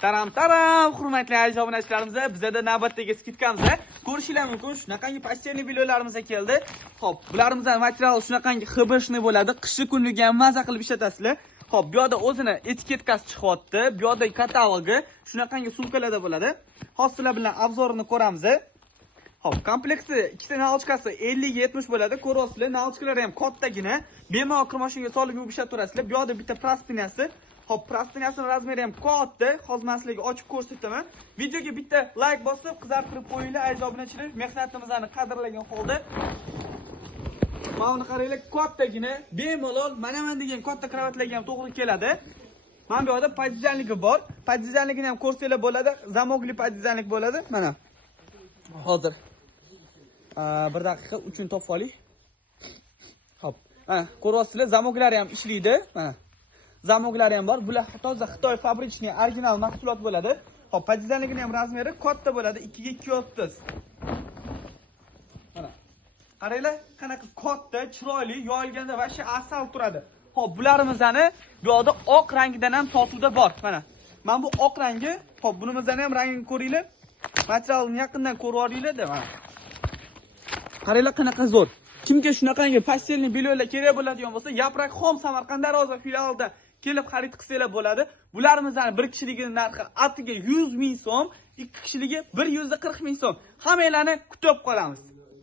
Taram, hurmatli aziz obunachilarimiz, bizda navbatdagi skidkamiz. Ko'rishinglar mumkin, shunaqangi posterli videolarimiz keldi. Xo'p, bularimiz material shunaqangi xibishni bo'ladi. Qishki kunligi ham maza qilib ishlatasizlar. Xo'p, bu yerda o'zini etiketkasi chiqyapti. Bu yerda katalogi shunaqangi sumkalarda bo'ladi. Hozir sizlar bilan obzorini ko'ramiz. Xo'p, komplekti ikkita nalchkasi 50-70 bo'ladi. Ko'ryapsizlar, nalchkalari ham kattagina. Bemalol kirmashinga solib yuvib ishlab turasizlar. Bu yerda bitta plastinasi. Hop, plastinasining razmeri ham katta. Hozir men sizlarga ochib ko'rsataman. Videoga bitta like bosib, qizartirib qo'yinglar, aziz obunachilar. Mehnatimizni qadrlagan holda. Mana buni qaranglar, kattagina, bemalol mana degan katta kravatlarga ham to'g'ri keladi. Mana bu yerda podizanligi bor. Podizanligini ham ko'rsanglar bo'ladi. Zamogli podizanlik bo'ladi. Mana. Hozir bir daqiqa uchun topib oling. Hop. Mana ko'ryapsizlar, zamoglari ham ishlaydi. Mana. Zamoglari ham bor. Bular toza Xitoy fabrichniy original mahsulot bo'ladi. Hop, podizanligini ham razmeri katta bo'ladi, 2 ga 2.30. Mana. Qaranglar, qanaqa katta, chiroyli, yoyilganda vashi asal turadi. Hop, bularimizni bu yerda oq rangidan ham sotuvda bor. Mana. Mana bu oq rangi, hop, bunimizdan ham rangini ko'ringlar. Materialni yaqindan ko'rib olinglar-da mana. Qaranglar qanaqa zo'r. Kimga shunaqangi pastelni bilolar kerak bo'ladigan bo'lsa, Yaprak Home Samarqand Darvoza filialida kelib xarid qilsangiz bo'ladi. Bularimizni bir kishiligining narxi atiga 100 ming so'm, ikki kishiligi 140 ming so'm. Hammanglarni kutib qolamiz.